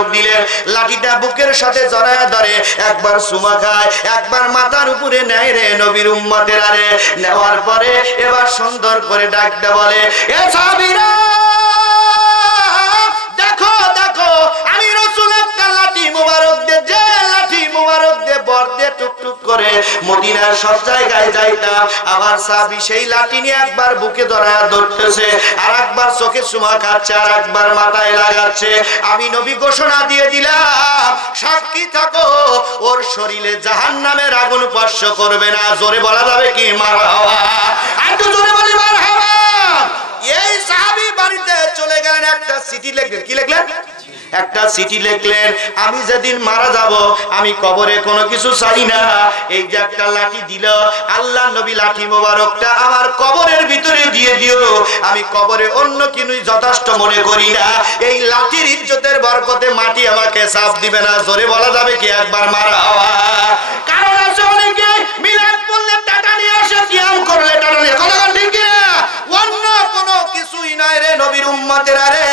মোবারক দিলেন, লাঠিটা বুকের সাথে জড়ায়া ধরে একবার চুমা খায়, একবার মাথার উপরে নেয় রে নবীর উম্মতেরা রে। নেওয়ার পরে এবার সুন্দর করে ডাকতে বলে, এ সাহাবীরা দেখো দেখো, আমি রাসূল একটা লাঠি মোবারক দে, যে লাঠি মোবারক দে বর দে টুকটুক করে মদিনার সব জায়গায় যাইতাম। আবার সাহাবী সেই লাঠি নিয়ে একবার বুকে ধরায়া ধরতেছে, আর একবার চোখে চুমা খাচ্ছে, আর একবার মাথায় লাগাচ্ছে। আমি নবী ঘোষণা দিয়ে দিলাম, সাক্ষী থাকো, ওর শরীরে জাহান্নামের আগুন স্পর্শ করবে না। জোরে বলা যাবে কি মারহাবা? একটু জোরে বলি মারহাবা। এই সাহাবী বাড়িতে চলে গেলেন, একটা চিঠি লিখলেন। কি লিখলেন? একটা চিঠি লিখলেন, আমি যেদিন মারা যাব আমি কবরে কোনো কিছু চাই না। এই যে একটা লাঠি দিল আল্লাহ নবী, লাঠি মোবারকটা আমার কবরের ভিতরে দিয়ে দিও। আমি কবরে অন্য কিছুই যথেষ্ট মনে করি না। এই লাঠির ইজ্জতের বরকতে মাটি আমাকে চাপ দিবে না। জোরে বলা যাবে কি একবার মারহাবা? কারণ আছে অনেকে মিলাদ পড়লে টাকা নিয়ে আসে, কিয়াম করলে টাকা নিয়ে, কথা ঠিক না? অন্য কোনো কিছুই নাই রে নবীর উম্মতেরা রে,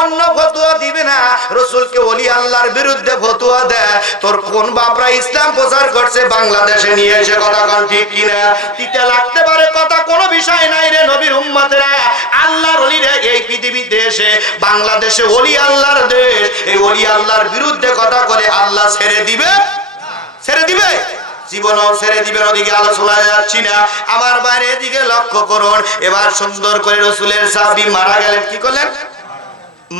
অন্য ফতোয়া দিবে না। রাসূলকে ওলি আল্লাহর বিরুদ্ধে ফতোয়া দেয়, তোর কোন বাপরা ইসলাম প্রচার করছে বাংলাদেশে নিয়ে এসে, কথা কোন ঠিক কিনা? তিতে লাগতে পারে, কথা কোনো বিষয় নাই রে নবীর উম্মতেরা। আল্লাহর ওলিরা এই পৃথিবীতে এসে, বাংলাদেশে ওলি আল্লাহর দেশ, এই ওলি আল্লাহর বিরুদ্ধে কথা বলে আল্লাহ ছেড়ে দিবে? ছেড়ে দিবে? জীবনও ছেড়ে দিবেন। ওদিকে আলোচনা যাচ্ছি না, আমার বাইরে এদিকে লক্ষ্য করুন। এবার সুন্দর করে রাসূলের সাহাবী মারা গেলেন। কি করলেন?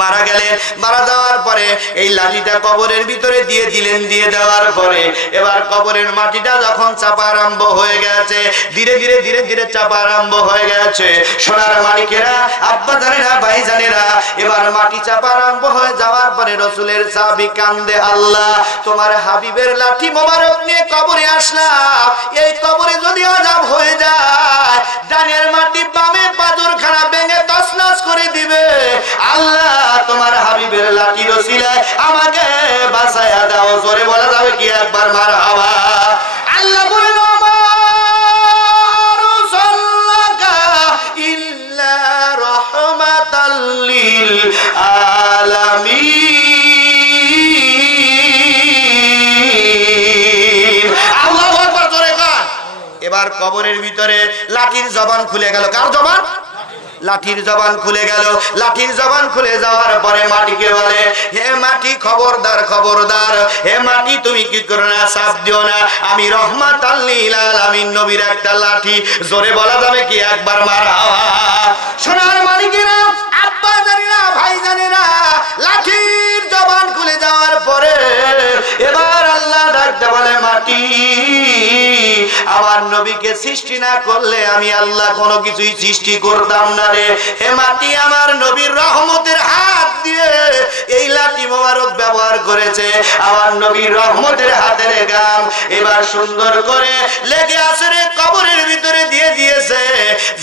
মারা গেলেন। মারা যাওয়ার পরে এই লাঠিটা কবরের ভিতরে দিয়ে দিলেন। দিয়ে দেওয়ার পরে এবার কবরের মাটিটা যখন চাপা আরম্ভ হয়ে গেছে, ধীরে ধীরে ধীরে ধীরে চাপা আরম্ভ হয়ে গেছে, সোনার মানিকেরা, আব্বা জানেরা, ভাই জানেরা, এবার মাটি চাপা আরম্ভ হয়ে যাওয়ার পরে রাসূলের সাহাবী কান্দে, আল্লাহ তোমার হাবিবের লাঠি মোবারক নিয়ে কবরে আসলাম, এই কবরে যদি আযাব হয়ে যায়, ডানের মাটি বামে পাথরখানা ভেঙে তছনছ করে দিবে। আল্লাহ তোমার হাবিবের লাঠির ওসিলায় আমাকে বাঁচায়া দাও। জোরে বলা যাবে কি একবার মারহাবা? আল্লাহ বলেন, সাল্লাকা ইল্লা রাহমাতাল লিল আলামিন। আল্লাহু আকবার, জোরে কান। এবার কবরের ভিতরে লাঠির জবান খুলে গেল। কার জবান? লাঠির জবান খুলে গেল। লাঠির জবান খুলে যাওয়ার পরে মাটিকে বলে, হে মাটি খবরদার, খবরদার, হে মাটি তুমি কি করো না, চাপ দিও না, আমি রহমাতাল লিল আলামিন নবীর একটা লাঠি। জোরে বলা যাবে কি একবার মারহাবা? সোনার মালিকেরা, আব্বা জানেরা, ভাই জানেরা, লাঠির জবান খুলে যাওয়ার পরে এবার আল্লাহ ডাকতে বলে, মাটি আমার নবীকে সৃষ্টি না করলে আমি আল্লাহ কোনো কিছুই সৃষ্টি করতাম না রে। হে মাটি আমার নবীর রহমতের হাত দিয়ে এই লাঠি মোবারক ব্যবহার করেছে, আমার নবীর রহমতের হাতের গাম এবার সুন্দর করে লেগে আছে রে, কবরের ভিতরে দিয়ে দিয়েছে।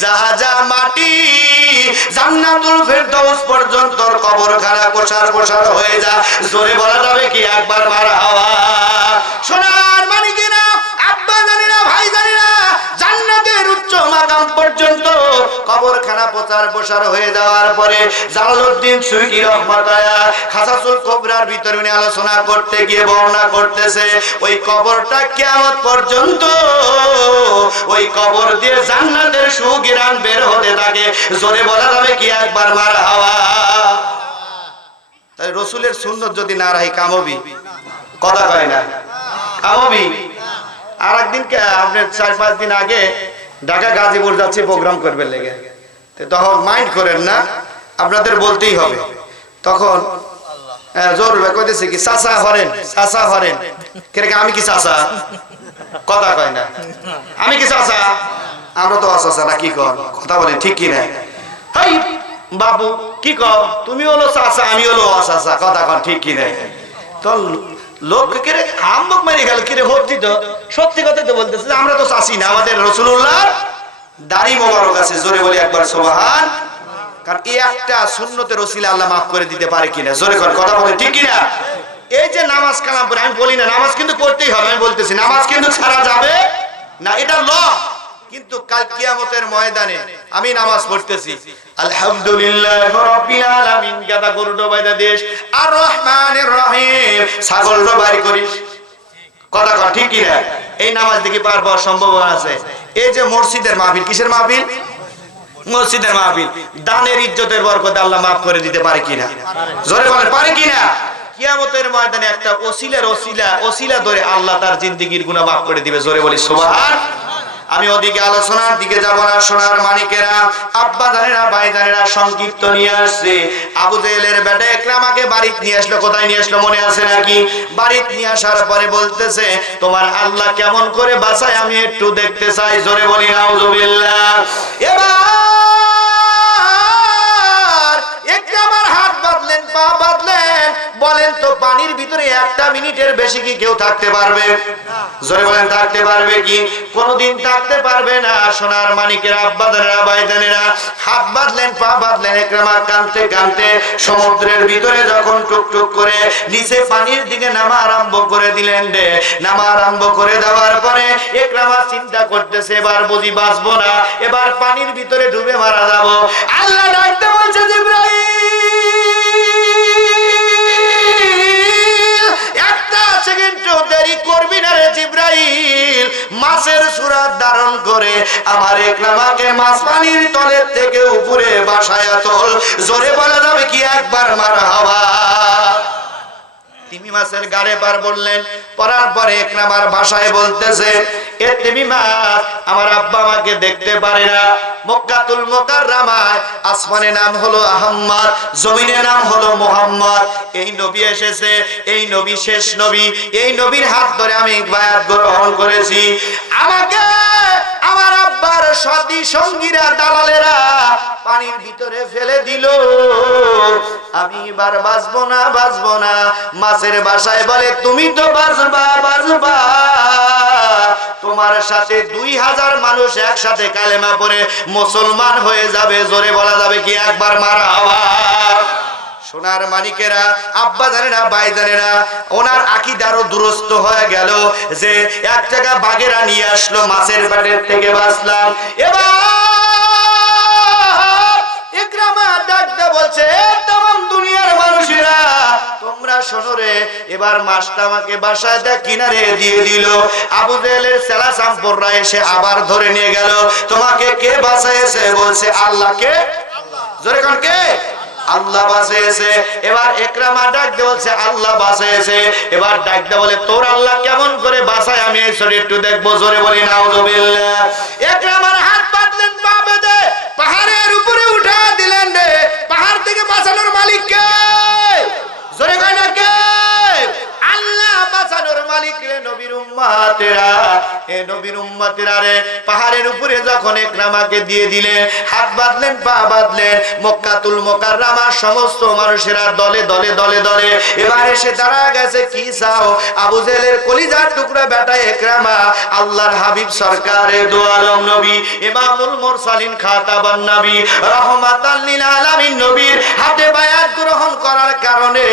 যা যা মাটি জান্নাতুল ফেরদাউস পর্যন্ত কবরখানা প্রসার প্রসার হয়ে যা। জোরে বলা যাবে কি একবার মারহাবা? সোনার মানিকেরা, আব্বা জানেরা, ভাই জানেরা, জান্নাতের উচ্চ মাকাম পর্যন্ত কবরখানা প্রচার প্রসার হয়ে যাওয়ার পরে জালালউদ্দিন সুয়ুতী রহমাতুল্লাহ খাসাসুল কুবরার ভিতরে উনি আলোচনা করতে গিয়ে বর্ণনা করতেছে, ওই কবরটা কিয়ামত পর্যন্ত ওই কবর দিয়ে জান্নাতের সুঘ্রাণ বের হতে থাকে। জোরে বলা যাবে কি একবার মারহাবা? তাই রাসূলের সুন্নাত যদি না রাখি কামবি, কথা কয় না, কামবি। আর একদিন আপনার 4-5 দিন আগে ঢাকা গাজীপুর যাচ্ছি প্রোগ্রাম করবে লেগে, তখন মাইন্ড করেন না, আপনাদের বলতেই হবে। তখন জোর কইতেছে কি চাচা হরেন, চাচা হরেন, কেরকে আমি কি চাচা, কথা কয় না, আমি কি চাচা, আমরা তো চাচা না, কি কর, কথা বলে ঠিক কি না? হাই বাবু কি কর, তুমি হলো চাচা, আমি হলো চাচা, কথা কন ঠিক কি না? তো লোক কেরে হাম্বক মারি গেল, কিরে হচ্ছি তো সত্যি কথা তো বলতেছে, আমরা তো চাচি না, আমাদের রাসূলুল্লাহর দাড়ি মোবারক আছে। জোরে বলি একবার সুবহান। কারণ এই একটা সুন্নতের ওসিলা আল্লাহ মাফ করে দিতে পারে কিনা, জোরে কর, কথা বলে ঠিক কিনা? এই যে নামাজ কালাম পড়ে, আমি বলি না নামাজ কিন্তু করতেই হবে, আমি বলতেছি নামাজ কিন্তু ছাড়া যাবে না, এটা ল, কিন্তু কাল কিয়ামতের ময়দানে আমি নামাজ পড়তেছি আলহামদুলিল্লাহ রাব্বিল আলামিন গাদা গরু ডোবাইদা দেশ আর রহমানির রহিম ছাগল ডোবাই করিস কথা কর ঠিক কি না এই নামাজ দেখি পারবো সম্ভাবনা আছে এই যে মসজিদের মাহফিল কিসের মাহফিল মসজিদের মাহফিল দানের ইজ্জতের বরকতে আল্লাহ maaf করে দিতে পারে কিনা জোরে বলেন পারে কিনা কিয়ামতের ময়দানে একটা ওসিলা ধরে আল্লাহ তার জিন্দেগীর গুনাহ maaf করে দিবে জোরে বলি সুবহান আমি ওদিকে আলোচনার দিকে যাব না সোনার মানিকেরা আব্বা জানেরা ভাই জানেরা সংক্ষিপ্ত নিয়ে আসছে আবু জেহেলের বেটা ইকরামাকে বাড়িতে নিয়ে আসলো কোথায় নিয়ে আসলো মনে আছে নাকি বাড়িতে নিয়ে আসার পরে বলতেছে তোমার আল্লাহ কেমন করে বাঁচায় আমি একটু দেখতে চাই জোরে বলি নাউজুবিল্লাহ এবার ইকরামার হাত বাঁধলেন পা বাঁধলেন বলেন তো পানির ভিতরে একটা মিনিটের বেশি কি কেউ থাকতে পারবে জোরে বলেন থাকতে পারবে কি কোনদিন থাকতে পারবে না সোনার মানিকের আব্বা জানেরা ভাই জানেরা হাত বাঁধলেন পা বাঁধলেন ইকরামা কাঁদতে কাঁদতে সমুদ্রের ভিতরে যখন টুকটুক করে নিচে পানির দিকে নামা আরম্ভ করে দিলেন রে নামা আরম্ভ করে দেওয়ার পরে ইকরামা চিন্তা করতেছে এবার বুঝি বাঁচবো না এবার পানির ভিতরে ডুবে মারা যাব আল্লাহ ডাকতে বলছে জিবরাইল দেরি করবি না রে জিবরাইল মাছের সূরত ধারণ করে আমার ইকরামাকে মাছ পানির তলের থেকে উপরে বাসায়া তোল জোরে বলা যাবে কি একবার মারহাবা তিমি মাছের গাড়ে পার বললেন পরার পরে ইকরামার ভাষায় বলতেছে এ তিমি মাছ আমার আব্বা আমাকে দেখতে পারে না মক্কাতুল মুকাররমায় আসমানে নাম হলো আহমদ জমিনে নাম হলো মুহাম্মদ এই নবী এসেছে এই নবী শেষ নবী এই নবীর হাত ধরে আমি বায়াত গ্রহণ করেছি আমাকে আমার আব্বার সাথী সঙ্গীরা দালালেরা পানির ভিতরে ফেলে দিল আমি এবার বাঁচবো না মাছের ভাষায় বলে তুমি তো বাঁচবা তোমার সাথে 2000 মানুষ একসাথে কালেমা পড়ে মুসলমান হয়ে যাবে জোরে বলা যাবে কি একবার মারহাবা সোনার মানিকেরা আব্বা জানেরা ভাই জানেরা ওনার আকীদারও দুরস্ত হয়ে গেল যে এক টাকা বাগেরা নিয়ে আসলো মাছের পেটের থেকে বাঁচলাম এবার ইকরামা ডাকতে বলছে तमाम দুনিয়ার মানুষেরা তোমরা শোনো রে এবার মাছটা আমাকে বাসায় দা কিনারে দিয়ে দিল আবু জেহেলের সেলা সাম্পররা এসে আবার ধরে নিয়ে গেল তোমাকে কে বাঁচাইছে বলছে আল্লাহকে জোরে কোন কে আল্লাহ বাঁচাইছে এবার ইকরামা ডাকতে বলছে আল্লাহ বাঁচাইছে এবার ডাকতে বলে তোর আল্লাহ কেমন করে বাঁচায় আমি এই শরীর একটু দেখবো জোরে বলি নাউজুবিল্লাহ ইকরামার হাত বাঁধলেন পা বেঁধে পাহাড়ের উপরে উঠা দিলেন রে পাহাড় থেকে বাঁচানোর মালিক কে জোরে কয় না কে আল্লাহ বাঁচানোর মালিক রে নবীর উম্মতেরা এ নবীর উম্মতেরা রে পাহাড়ের উপরে যখন ইকরামাকে দিয়ে দিলেন হাত বাঁধলেন পা বাঁধলেন মক্কাতুল মুকাররমার সমস্ত মানুষেরা দলে দলে এবার এসে দাঁড়া গেছে কি চাও আবু জেহেলের কলিজার টুকরা বেটা ইকরামা আল্লাহর হাবিব সরকারে দো আলম নবী ইমামুল মুরসালিন খাতাবান নবী রাহমাতাল লিল আলামিন নবীর হাতে বায়াত গ্রহণ করার কারণে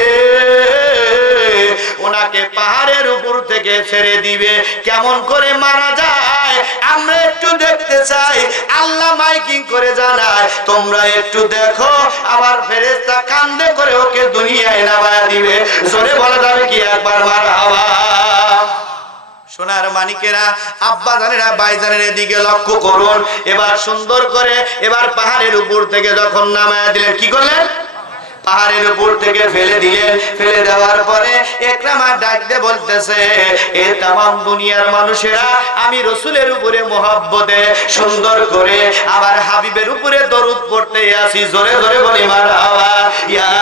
ওনাকে পাহাড়ের উপর থেকে ছেড়ে দিবে কেমন করে মারা যায় আমরা একটু দেখতে চাই আল্লাহ মাইকিং করে জানায় তোমরা একটু দেখো আবার ফেরেশতা কান্দে করে ওকে দুনিয়ায় নামায়া দিবে জোরে বলা যাবে কি একবার মারহাবা সোনার মানিকেরা আব্বা জানেরা ভাই জানেরা এদিকে লক্ষ্য করুন এবার সুন্দর করে এবার পাহাড়ের উপর থেকে যখন নামায়া দিলেন কি করলেন পাহাড়ের উপর থেকে ফেলে দিলেন ফেলে দেওয়ার পরে ইকরামা ডাকতে বলতেছে এ तमाम দুনিয়ার মানুষেরা আমি রাসূলের উপরে মহব্বতে সুন্দর করে আবার হাবিবের উপরে দরুদ পড়তে আসি জোরে জোরে বলি মারহাবা ইয়া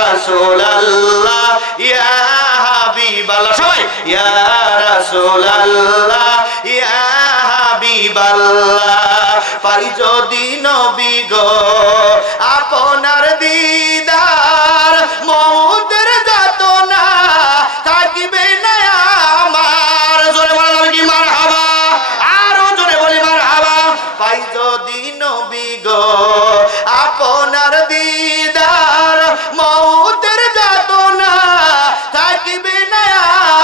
রাসূলুল্লাহ ইয়া হাবিবাল্লাহ সবাই ইয়া রাসূলুল্লাহ ইয়া হাবিবাল্লাহ পাই যদি নবী গো আপনার দিদার মউতের যাতনা থাকিবে না আমার জোরে বলা যাবে কি মারহাবা আরো জোরে বলি মারহাবা পাই যদি নবী গো আপনার দিদার মউতের যাতনা থাকিবে না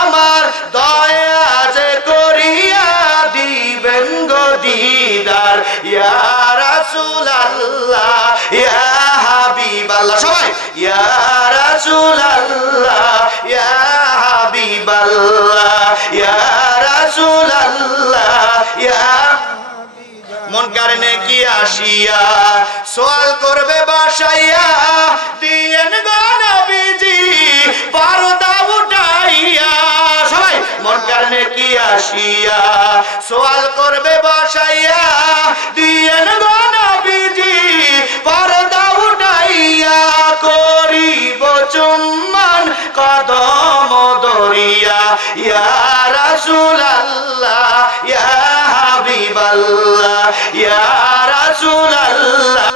আমার দয়া যে করিয়া দিবেন গো রাসূলুল্লাহ ইয়া হাবিবাল্লাহ সবাই ইয়া রাসূলুল্লাহ ইয়া হাবিবাল্লাহ ইয়া রাসূলুল্লাহ ইয়া মুনকার নেকি আসিয়া সওয়াল করবে বাসাইয়া দিয়েন গো নবীজি পর্দা উঠাইয়া সবাই মুনকার নেকি আসিয়া সওয়াল করবে বাসাইয়া দিয়েন গো নবীজি পর্দা উঠাইয়া করিব চুম্বন কদম দরিয়া ইয়া রাসূলুল্লাহ ইয়া হাবিবাল্লাহ ইয়া রাসূলুল্লাহ